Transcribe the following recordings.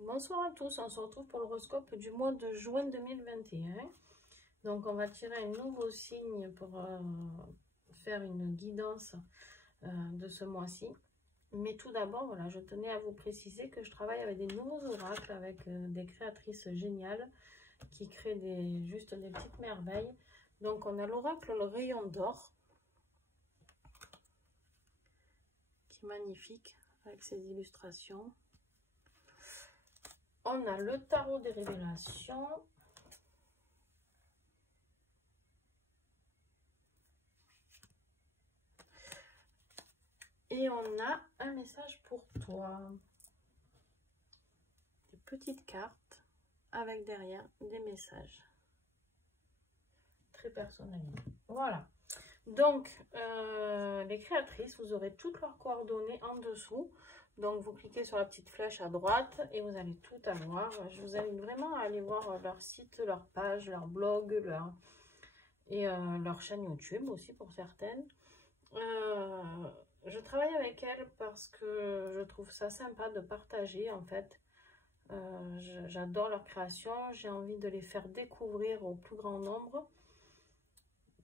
Bonsoir à tous, on se retrouve pour l'horoscope du mois de juin 2021. Donc on va tirer un nouveau signe pour faire une guidance de ce mois-ci. Mais tout d'abord, voilà, je tenais à vous préciser que je travaille avec des nouveaux oracles, avec des créatrices géniales qui créent juste des petites merveilles. Donc on a l'oracle le rayon d'or, qui est magnifique avec ses illustrations. On a le tarot des révélations. Et on a un message pour toi. Des petites cartes avec derrière des messages. Très personnalisés. Voilà. Donc, les créatrices, vous aurez toutes leurs coordonnées en dessous. Donc, vous cliquez sur la petite flèche à droite et vous allez tout avoir. Je vous invite vraiment à aller voir leur site, leur page, leur blog, leur chaîne YouTube aussi pour certaines. Je travaille avec elles parce que je trouve ça sympa de partager en fait. J'adore leur création, j'ai envie de les faire découvrir au plus grand nombre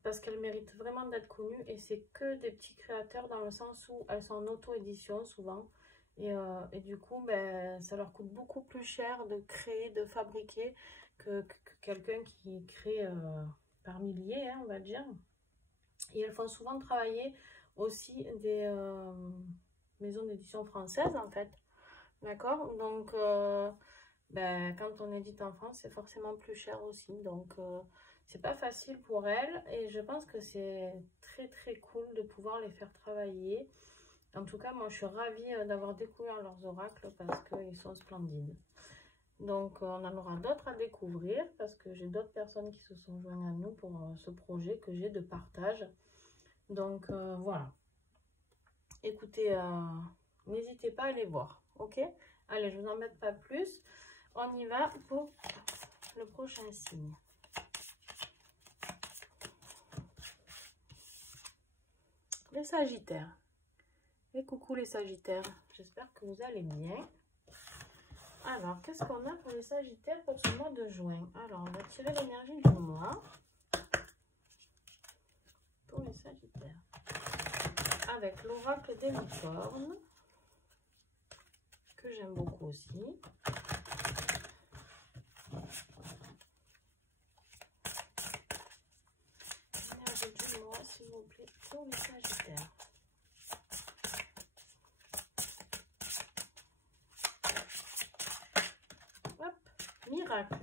parce qu'elles méritent vraiment d'être connues et c'est que des petits créateurs dans le sens où elles sont en auto-édition souvent et du coup ben, ça leur coûte beaucoup plus cher de créer, de fabriquer que quelqu'un qui crée par milliers, hein, on va dire. Et elles font souvent travailler aussi des maisons d'édition françaises en fait, d'accord. Donc ben, quand on édite en France c'est forcément plus cher aussi, donc c'est pas facile pour elles et je pense que c'est très très cool de pouvoir les faire travailler. En tout cas moi je suis ravie d'avoir découvert leurs oracles parce qu'ils sont splendides. Donc on en aura d'autres à découvrir parce que j'ai d'autres personnes qui se sont joints à nous pour ce projet que j'ai de partage. Donc voilà, écoutez, n'hésitez pas à aller voir, ok? Allez, je vous embête pas plus, on y va pour le prochain signe. Les Sagittaires. Et coucou les Sagittaires, j'espère que vous allez bien. Alors, qu'est-ce qu'on a pour les Sagittaires pour ce mois de juin? Alors, on va tirer l'énergie du mois pour les Sagittaires. Avec l'oracle des licornes, que j'aime beaucoup aussi. L'énergie du mois, s'il vous plaît, pour les Sagittaires. Hop, miracle.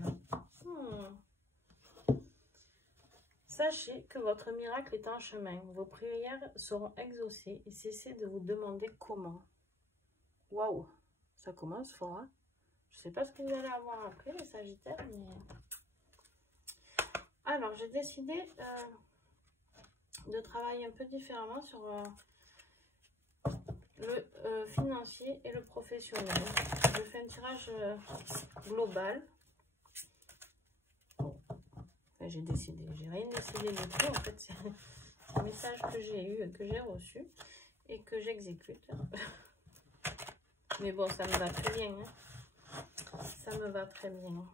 Sachez que votre miracle est en chemin. Vos prières seront exaucées et cessez de vous demander comment. Waouh, ça commence fort, hein? Je ne sais pas ce que vous allez avoir après, les Sagittaires, mais... Alors, j'ai décidé de travailler un peu différemment sur le financier et le professionnel. Je fais un tirage global. J'ai décidé, j'ai rien décidé du tout, en fait c'est un message que j'ai eu, que j'ai reçu et que j'exécute. Mais bon, ça me va très bien, hein. Ça me va très bien.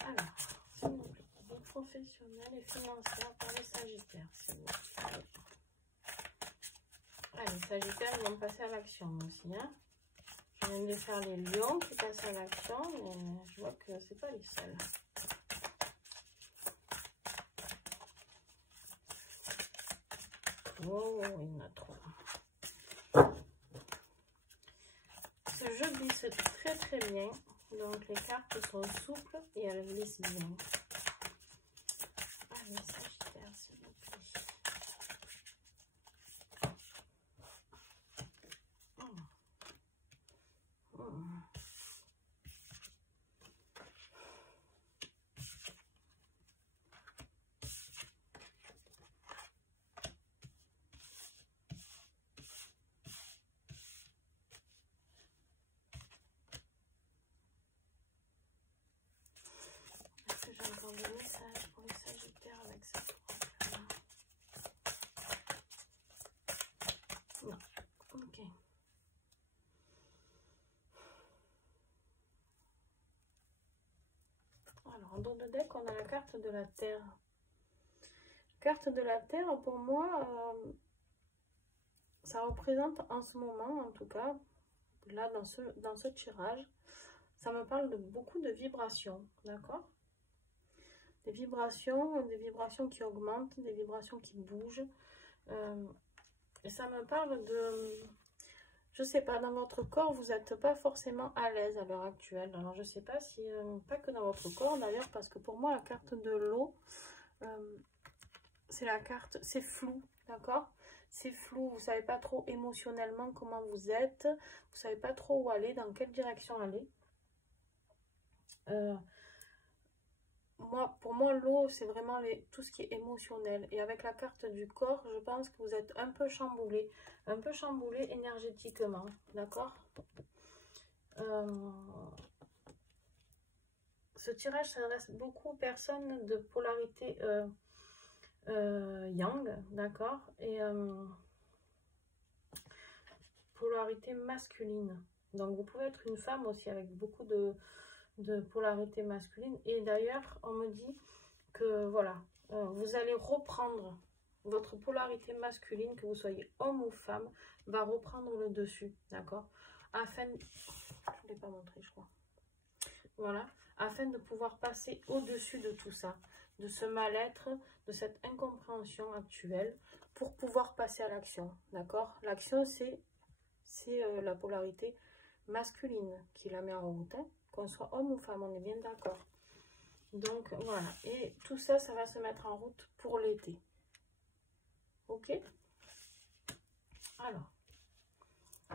Alors, s'il vous plaît, les professionnels et financiers pour les Sagittaires, s'il vous plaît. Ah, les Sagittaires vont passer à l'action aussi, hein. Je viens de faire les lions qui passent à l'action, mais je vois que c'est pas les seuls. Oh, il y en a trop. Ce jeu glisse très très bien, donc les cartes sont souples et elles glissent bien. Allez, Sagittaire, s'il vous plaît. en dos de deck, on a la carte de la Terre. Carte de la Terre, pour moi, ça représente en ce moment, en tout cas, là, dans ce tirage, ça me parle de beaucoup de vibrations, d'accord? Des vibrations qui augmentent, des vibrations qui bougent. Et ça me parle de... Je sais pas, dans votre corps, vous n'êtes pas forcément à l'aise à l'heure actuelle. Alors, je sais pas si... pas que dans votre corps, d'ailleurs, parce que pour moi, la carte de l'eau, c'est la carte... C'est flou, d'accord? C'est flou, vous savez pas trop émotionnellement comment vous êtes. Vous savez pas trop où aller, dans quelle direction aller. Pour moi, l'eau, c'est vraiment tout ce qui est émotionnel. Et avec la carte du corps, je pense que vous êtes un peu chamboulé énergétiquement, d'accord? Ce tirage s'adresse beaucoup aux personnes de polarité yang, d'accord? Et polarité masculine. Donc, vous pouvez être une femme aussi avec beaucoup de polarité masculine. Et d'ailleurs, on me dit que voilà, vous allez reprendre votre polarité masculine, que vous soyez homme ou femme, va reprendre le dessus, d'accord? Afin, je ne l'ai pas montré, je crois. Voilà, afin de pouvoir passer au-dessus de tout ça, de ce mal-être, de cette incompréhension actuelle, pour pouvoir passer à l'action, d'accord? L'action, c'est la polarité masculine qui la met en route, hein? Qu'on soit homme ou femme, on est bien d'accord. Donc voilà, et tout ça, ça va se mettre en route pour l'été. Ok? Alors,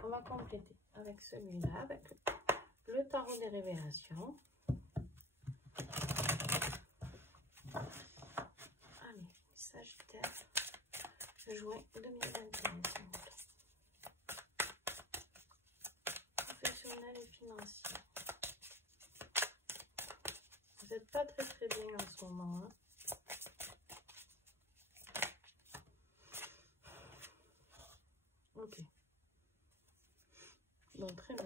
on va compléter avec celui-là, avec le tarot des révélations. Allez, Sagittaire, juin 2021. Professionnel et financier. Vous n'êtes pas très bien en ce moment. Hein. Ok. Donc, très bien.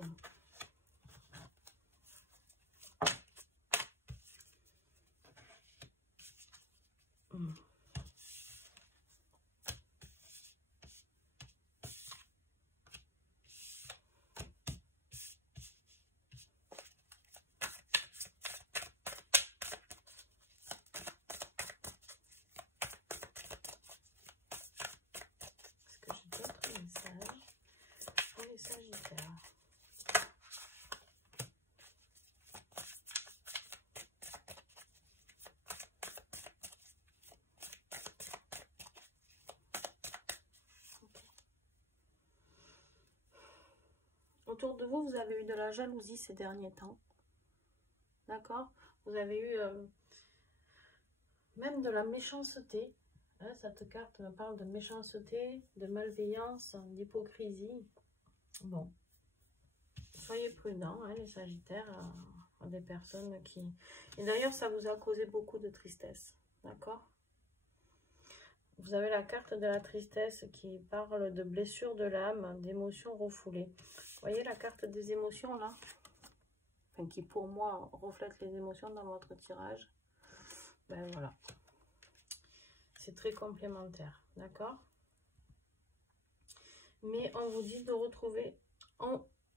Sagittaire. Autour de vous, vous avez eu de la jalousie ces derniers temps. D'accord? Vous avez eu même de la méchanceté. Hein, cette carte me parle de méchanceté, de malveillance, d'hypocrisie. Bon, soyez prudents, hein, les Sagittaires, des personnes qui... Et d'ailleurs, ça vous a causé beaucoup de tristesse, d'accord? Vous avez la carte de la tristesse qui parle de blessures de l'âme, d'émotions refoulées. Vous voyez la carte des émotions, là? Enfin, qui, pour moi, reflète les émotions dans votre tirage. Ben voilà. C'est très complémentaire, d'accord? Mais on vous dit de retrouver,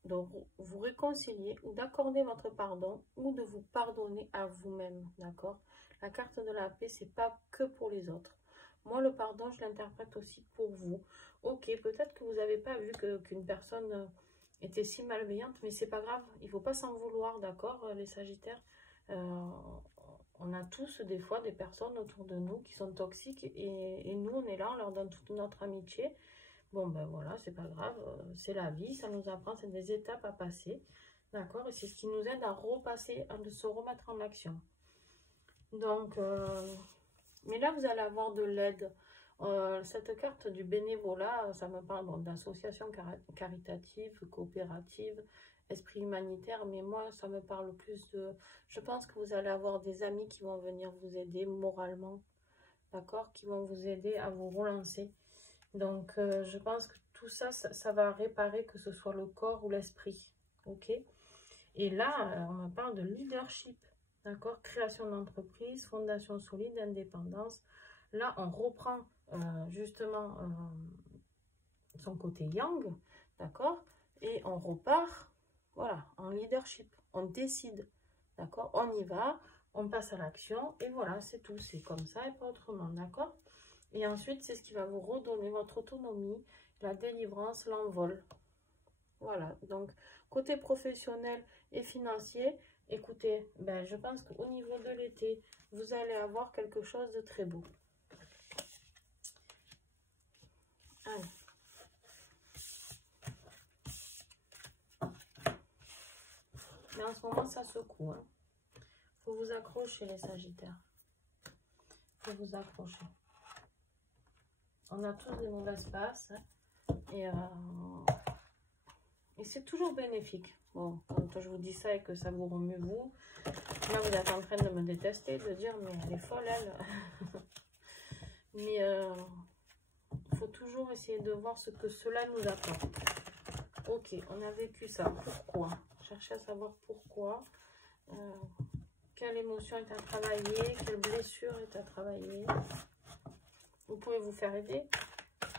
de vous réconcilier ou d'accorder votre pardon ou de vous pardonner à vous-même, d'accord? La carte de la paix, c'est pas que pour les autres. Moi, le pardon, je l'interprète aussi pour vous. Ok, peut-être que vous n'avez pas vu qu'une personne était si malveillante, mais c'est pas grave. Il ne faut pas s'en vouloir, d'accord, les Sagittaires? On a tous des fois des personnes autour de nous qui sont toxiques et nous, on est là, on leur donne toute notre amitié. Bon, ben voilà, c'est pas grave, c'est la vie, ça nous apprend, c'est des étapes à passer, d'accord? Et c'est ce qui nous aide à repasser, à se remettre en action. Donc, mais là, vous allez avoir de l'aide. Cette carte du bénévolat, ça me parle d'associations caritatives, coopératives, esprit humanitaire, mais moi, ça me parle plus de... Je pense que vous allez avoir des amis qui vont venir vous aider moralement, d'accord? Qui vont vous aider à vous relancer. Donc, je pense que tout ça, ça va réparer, que ce soit le corps ou l'esprit, ok? Et là, on me parle de leadership. d'accord? Création d'entreprise, fondation solide, indépendance. Là, on reprend justement son côté yang, d'accord? Et on repart, voilà, en leadership. On décide, d'accord? On y va, on passe à l'action, et voilà, c'est tout. C'est comme ça et pas autrement, d'accord? Et ensuite, c'est ce qui va vous redonner votre autonomie, la délivrance, l'envol. Voilà, donc côté professionnel et financier, écoutez, ben, je pense qu'au niveau de l'été, vous allez avoir quelque chose de très beau. Allez. Mais en ce moment, ça secoue. Hein. Faut vous accrocher, les Sagittaires. Faut vous accrocher. On a tous des mauvaises passes. Hein, et c'est toujours bénéfique. Bon, quand je vous dis ça et que ça vous remue, vous, là, vous êtes en train de me détester, de dire, mais elle est folle, elle. Mais il faut toujours essayer de voir ce que cela nous apporte. Ok, on a vécu ça. Pourquoi? Chercher à savoir pourquoi. Quelle émotion est à travailler, quelle blessure est à travailler. Vous pouvez vous faire aider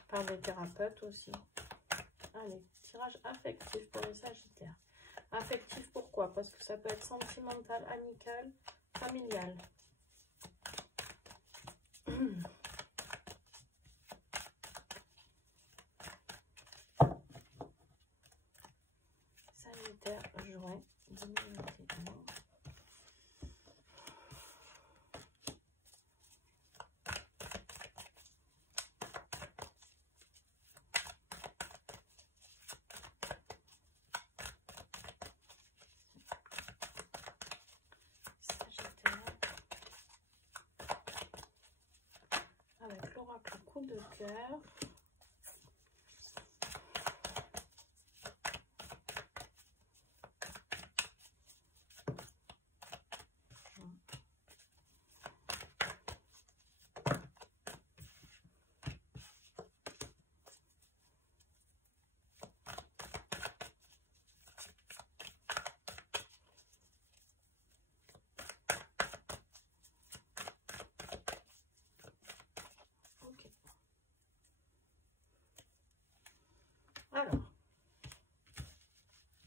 par des thérapeutes aussi. Allez, tirage affectif pour les Sagittaires. Affectif, pourquoi? Parce que ça peut être sentimental, amical, familial. Sagittaire, juin 2021. Avec l'oracle coup de cœur. Alors,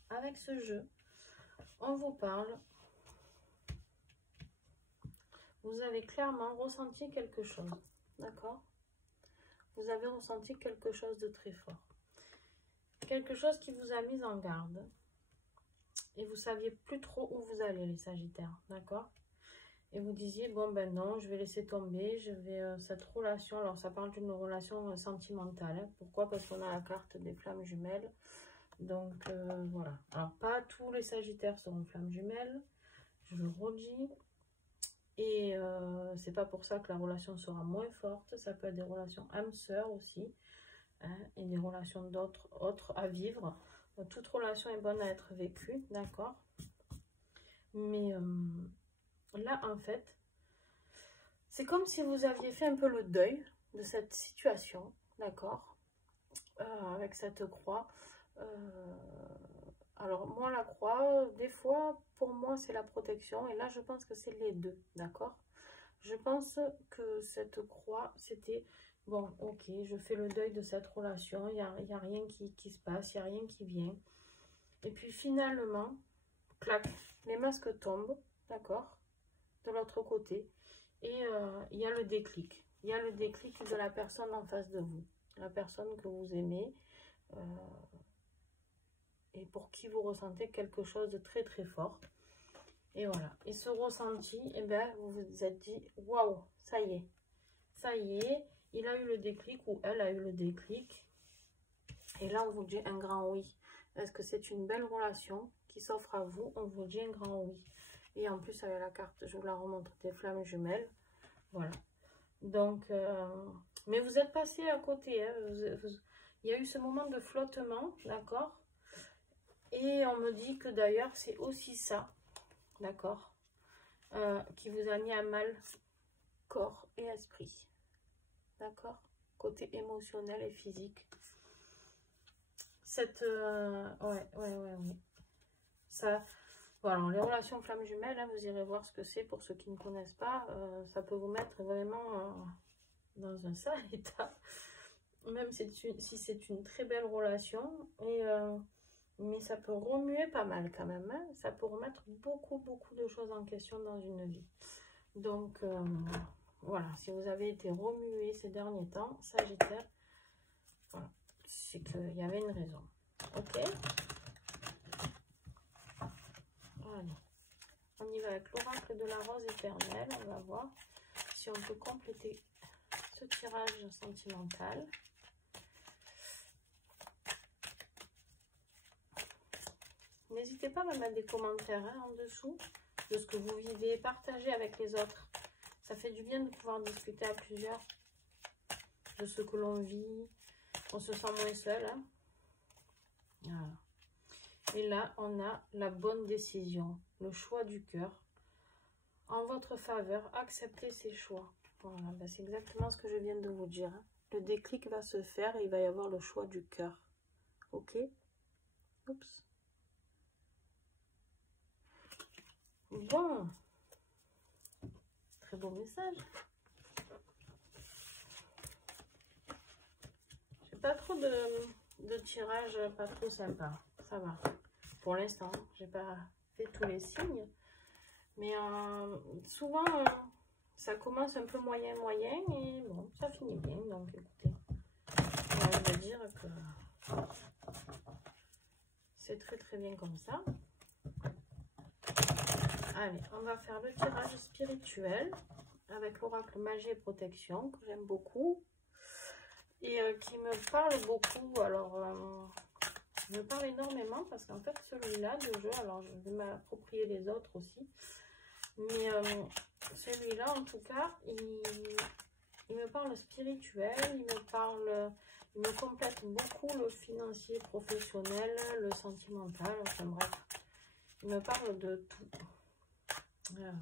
avec ce jeu, on vous parle, vous avez clairement ressenti quelque chose, d'accord? Vous avez ressenti quelque chose de très fort. Quelque chose qui vous a mis en garde. Et vous saviez plus trop où vous allez, les Sagittaires, d'accord? Et vous disiez, bon ben non, je vais laisser tomber, je vais cette relation, alors ça parle d'une relation sentimentale. Hein. Pourquoi? Parce qu'on a la carte des flammes jumelles. Donc voilà. Alors pas tous les Sagittaires seront flammes jumelles, je le redis. Et c'est pas pour ça que la relation sera moins forte. Ça peut être des relations âme-sœur aussi. Hein, et des relations autres à vivre. Toute relation est bonne à être vécue, d'accord? Mais là, en fait, c'est comme si vous aviez fait un peu le deuil de cette situation, d'accord? Avec cette croix. Alors, moi, la croix, des fois, pour moi, c'est la protection. Et là, je pense que c'est les deux, d'accord? Je pense que cette croix, c'était, bon, ok, je fais le deuil de cette relation. Il n'y a rien qui se passe, il n'y a rien qui vient. Et puis, finalement, clac, les masques tombent, d'accord? De l'autre côté. Et il y a le déclic. Il y a le déclic de la personne en face de vous. La personne que vous aimez. Et pour qui vous ressentez quelque chose de très très fort. Et voilà. Et ce ressenti, eh bien, vous vous êtes dit, waouh, ça y est, il a eu le déclic ou elle a eu le déclic. Et là, on vous dit un grand oui. Est-ce que c'est une belle relation qui s'offre à vous? On vous dit un grand oui. Et en plus, avec la carte, je vous la remontre, des flammes jumelles. Voilà. Donc, mais vous êtes passé à côté. Hein. Il y a eu ce moment de flottement, d'accord? Et on me dit que d'ailleurs, c'est aussi ça, d'accord, qui vous a mis à mal corps et esprit, d'accord, côté émotionnel et physique. Cette, ouais. Ça, Voilà, les relations flammes jumelles, hein, vous irez voir ce que c'est pour ceux qui ne connaissent pas. Ça peut vous mettre vraiment dans un sale état, même si c'est une très belle relation. Mais ça peut remuer pas mal quand même. Hein. Ça peut remettre beaucoup de choses en question dans une vie. Donc, voilà, si vous avez été remué ces derniers temps, Sagittaire, voilà, c'est qu'il y avait une raison. Ok. Allez, on y va avec l'oracle de la rose éternelle. On va voir si on peut compléter ce tirage sentimental. N'hésitez pas à me mettre des commentaires hein, en dessous de ce que vous vivez, partagez avec les autres. Ça fait du bien de pouvoir discuter à plusieurs de ce que l'on vit. On se sent moins seul. Hein. Voilà. Et là, on a la bonne décision, le choix du cœur. En votre faveur, acceptez ces choix. Voilà, ben c'est exactement ce que je viens de vous dire. Hein. Le déclic va se faire et il va y avoir le choix du cœur. Ok? Oups. Bon. Très beau message. J'ai pas trop de tirage, pas trop sympa. Ça va. Pour l'instant, j'ai pas fait tous les signes. Mais souvent, ça commence un peu moyen et bon, ça finit bien. Donc écoutez, on va dire que c'est très bien comme ça. Allez, on va faire le tirage spirituel avec l'oracle magie et protection que j'aime beaucoup et qui me parle beaucoup. Alors, il me parle énormément parce qu'en fait, celui-là de jeu, alors je vais m'approprier les autres aussi, mais celui-là, en tout cas, il me parle spirituel, il me complète beaucoup le financier, professionnel, le sentimental, enfin bref, il me parle de tout. Alors,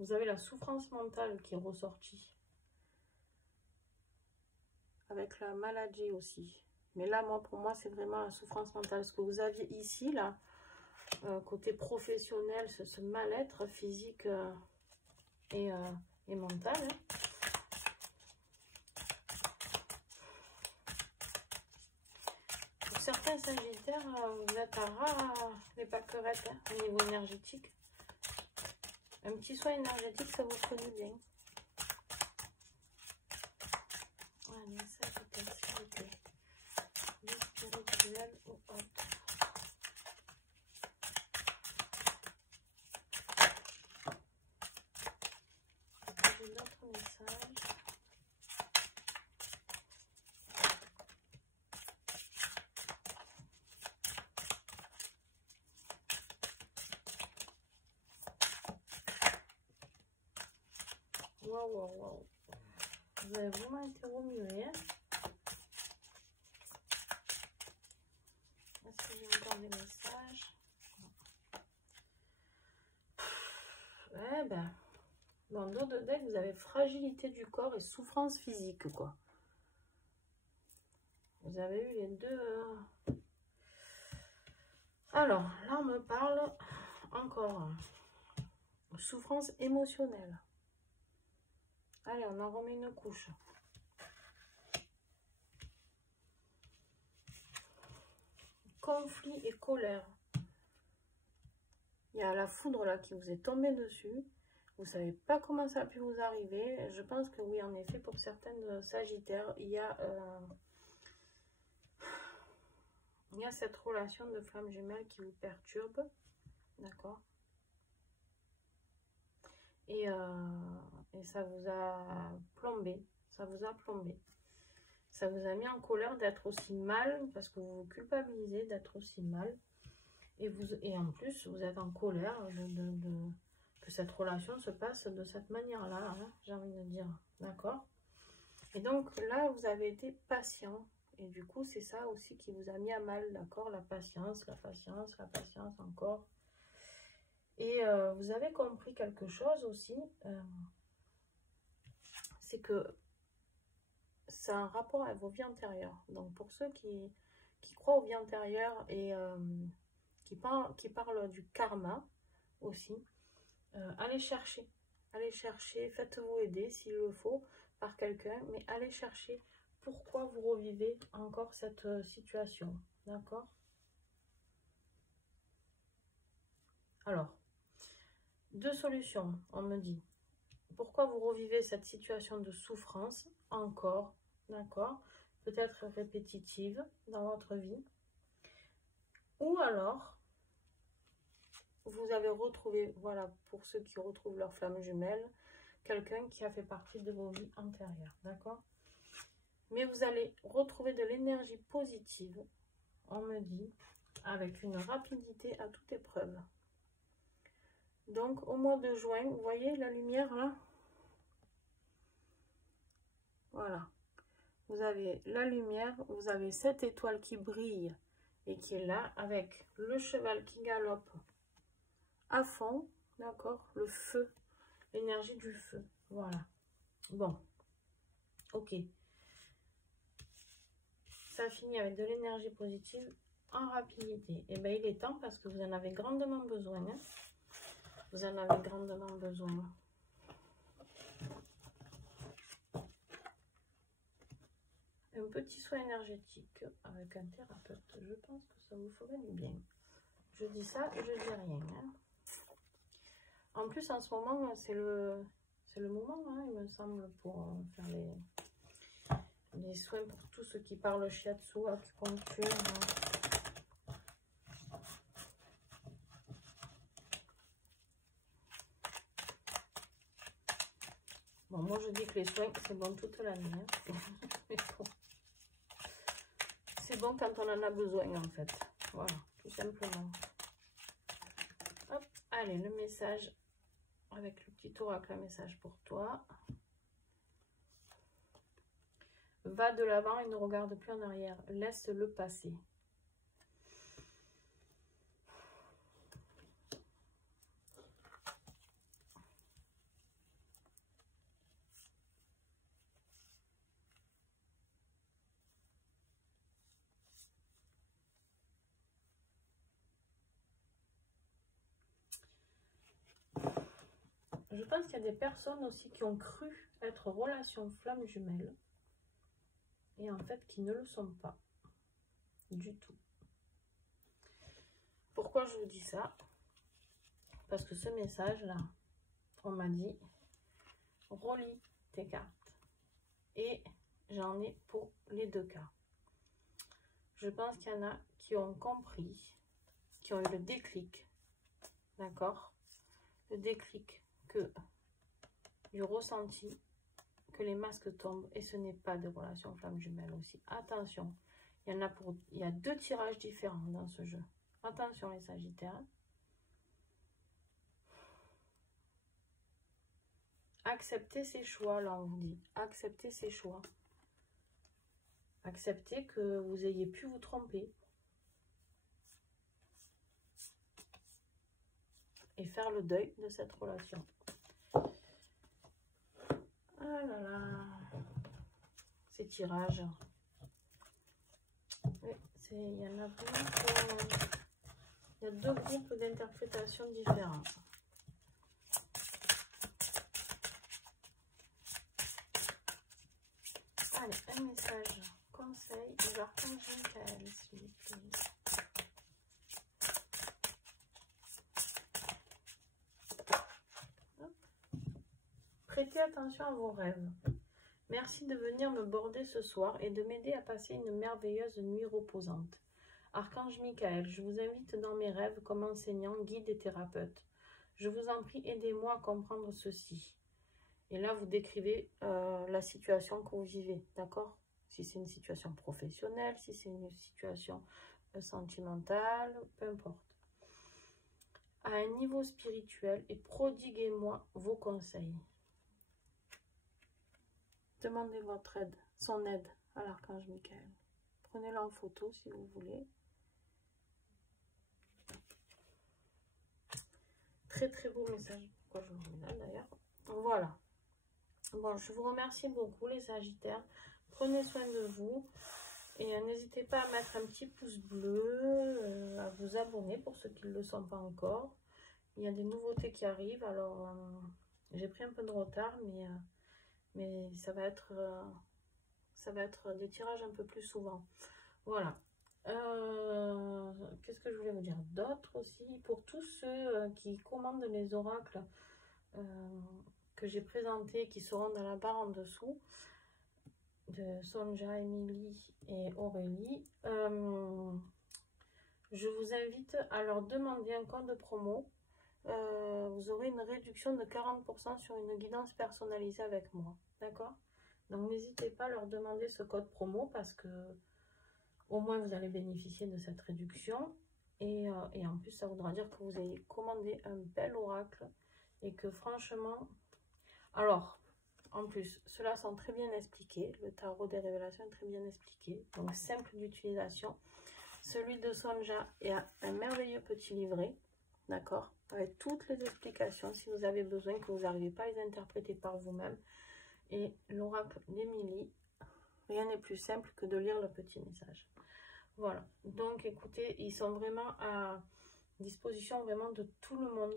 vous avez la souffrance mentale qui est ressortie. Avec la maladie aussi. Mais là, pour moi, c'est vraiment la souffrance mentale. Ce que vous aviez ici, là, côté professionnel, ce mal-être physique et mental. Hein. Pour certains sagittaires, vous êtes à ras les pâquerettes hein, au niveau énergétique. Un petit soin énergétique, ça vous ferait du bien. Allez, Sagittaire, s'il vous plaît. Le spirituel ou autre. J'ai d'autres messages. Wow. Vous avez vraiment été remué. Hein. Est-ce que j'ai encore des messages? Ouais, ben, dans le dos de deck, vous avez fragilité du corps et souffrance physique, quoi. Vous avez eu les deux. Alors, là, on me parle encore souffrance émotionnelle. Allez, on en remet une couche. Conflit et colère. Il y a la foudre là qui vous est tombée dessus. Vous ne savez pas comment ça a pu vous arriver. Je pense que oui, en effet, pour certaines sagittaires, il y a cette relation de flamme jumelle qui vous perturbe. D'accord? Et ça vous a plombé. Ça vous a plombé. Ça vous a mis en colère d'être aussi mal, parce que vous vous culpabilisez d'être aussi mal. Et en plus, vous êtes en colère que cette relation se passe de cette manière-là, hein, j'ai envie de dire. D'accord? Et donc là, vous avez été patient. Et du coup, c'est ça aussi qui vous a mis à mal, d'accord? La patience encore. Et vous avez compris quelque chose aussi. C'est que c'est un rapport avec vos vies antérieures. Donc pour ceux qui croient aux vies antérieures et qui parle du karma aussi. Allez chercher, faites-vous aider s'il le faut par quelqu'un, mais allez chercher pourquoi vous revivez encore cette situation, d'accord? Alors, deux solutions, on me dit. Pourquoi vous revivez cette situation de souffrance encore, d'accord? Peut-être répétitive dans votre vie. Ou alors, vous avez retrouvé, voilà, pour ceux qui retrouvent leur flamme jumelle, quelqu'un qui a fait partie de vos vies antérieures, d'accord? Mais vous allez retrouver de l'énergie positive, on me dit, avec une rapidité à toute épreuve. Donc, au mois de juin, vous voyez la lumière là? Voilà. Vous avez la lumière, vous avez cette étoile qui brille et qui est là, avec le cheval qui galope à fond, d'accord? Le feu, l'énergie du feu, voilà. Bon, ok. Ça finit avec de l'énergie positive en rapidité. Et bien, il est temps parce que vous en avez grandement besoin. Hein? Vous en avez grandement besoin. Un petit soin énergétique avec un thérapeute. Je pense que ça vous ferait du bien. Je dis ça, je dis rien. Hein? En plus, en ce moment, c'est le moment, hein, il me semble, pour faire les soins pour tous ceux qui parlent shiatsu, acupuncture. Hein. Bon, moi, je dis que les soins, c'est bon toute l'année. Hein. Bon. C'est bon quand on en a besoin, en fait. Voilà, tout simplement. Hop, allez, le message avec le petit oracle, un message pour toi. Va de l'avant et ne regarde plus en arrière. Laisse-le passer. Je pense qu'il y a des personnes aussi qui ont cru être relation flamme jumelle et en fait qui ne le sont pas du tout. Pourquoi je vous dis ça? Parce que ce message là, on m'a dit relis tes cartes et j'en ai pour les deux cas. Je pense qu'il y en a qui ont compris, qui ont eu le déclic, d'accord? Le déclic que du ressenti que les masques tombent et ce n'est pas de relation flamme jumelle aussi. Attention, il y a deux tirages différents dans ce jeu. Attention les Sagittaires. Acceptez ces choix, là on vous dit. Acceptez ces choix. Acceptez que vous ayez pu vous tromper. Et faire le deuil de cette relation. Ah là là. Ces tirages. Oui, il y en a beaucoup. Il y a deux groupes d'interprétations différents. Allez, un message conseil de l'archange Michael, s'il vous plaît. Prêtez attention à vos rêves. Merci de venir me border ce soir et de m'aider à passer une merveilleuse nuit reposante. Archange Michael, je vous invite dans mes rêves comme enseignant, guide et thérapeute. Je vous en prie, aidez-moi à comprendre ceci. Et là, vous décrivez la situation que vous vivez, d'accord? Si c'est une situation professionnelle, si c'est une situation sentimentale, peu importe. À un niveau spirituel, et prodiguez-moi vos conseils. Demandez votre aide, son aide à l'archange Michael. Prenez-le en photo si vous voulez. Très très beau message. Pourquoi je vous là d'ailleurs? Voilà. Bon, je vous remercie beaucoup les Sagittaires. Prenez soin de vous. Et n'hésitez pas à mettre un petit pouce bleu, à vous abonner pour ceux qui ne le sont pas encore. Il y a des nouveautés qui arrivent, alors j'ai pris un peu de retard, mais ça va être des tirages un peu plus souvent. Voilà. Qu'est-ce que je voulais vous dire d'autre aussi? Pour tous ceux qui commandent mes oracles que j'ai présentés, qui seront dans la barre en dessous, de Sonja, Émilie et Aurélie, je vous invite à leur demander un code de promo. Vous aurez une réduction de 40% sur une guidance personnalisée avec moi. D'accord? Donc n'hésitez pas à leur demander ce code promo parce que au moins vous allez bénéficier de cette réduction. Et en plus, ça voudra dire que vous avez commandé un bel oracle et que franchement... Alors, en plus, ceux-là sont très bien expliqués. Le tarot des révélations est très bien expliqué. Donc, simple d'utilisation. Celui de Sonja est un merveilleux petit livret. D'accord? Avec toutes les explications, si vous avez besoin, que vous n'arrivez pas à les interpréter par vous-même. Et l'oracle d'Émilie, rien n'est plus simple que de lire le petit message. Voilà. Donc, écoutez, ils sont vraiment à disposition vraiment de tout le monde.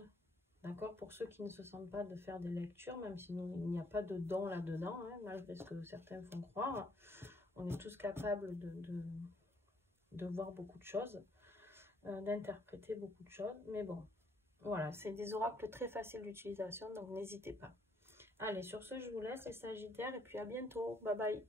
D'accord? Pour ceux qui ne se sentent pas de faire des lectures, même si il n'y a pas de don là-dedans, hein, malgré ce que certains font croire. On est tous capables de voir beaucoup de choses, d'interpréter beaucoup de choses. Mais bon, voilà, c'est des oracles très faciles d'utilisation, donc n'hésitez pas. Allez, sur ce, je vous laisse les Sagittaires et puis à bientôt. Bye bye.